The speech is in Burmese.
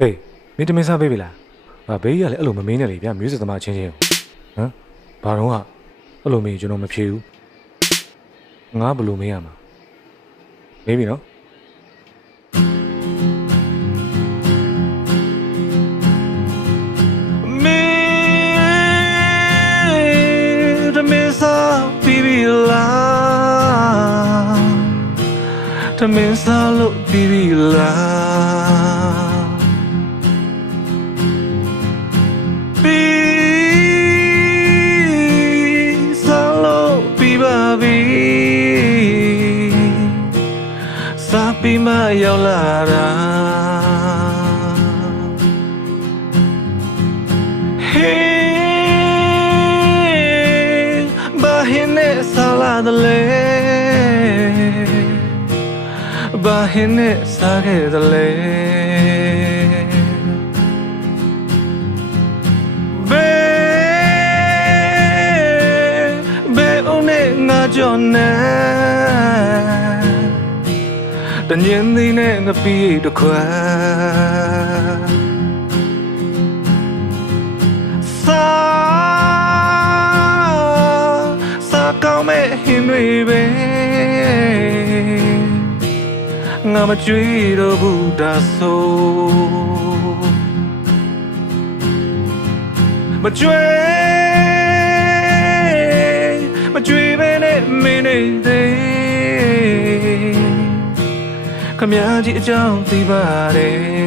ဟေးမင်းတမင်းစားပေးပြီလားဟာဘေးကြီးကလည်းအဲ့လိုမမင်းနဲ့လေဗျမျိုးစစ်သမားချင်းချင်းဟမ်ဘာတော့ကအဲ့လိုမင်းကျွန်တော်မဖြေဘူးငါဘယ်လိုမင်းရမှာမေးပြီနော်မင်းတမင်းစားပြီးပြီလားတမင်းစားလို့ပြီးပြီလားပြီးမှရောက်လာတာဟေးဘာဟင်းနဲ့ဆလာတယ်လေဘာဟင်းနဲ့စားခဲ့တယ်လေဘယ်ဦးနဲ့ငါကြော်နေတညင်းသေးနဲ့ငပီးတစ်ခွာစာကောင်းမဲ့ဟင်းတွေပဲငါမကြွေးတော့ဘူးဒါဆိုမကြွေးပဲနဲ့မင်းနေသေးခမကြီးအကြောင်းသိပါတယ်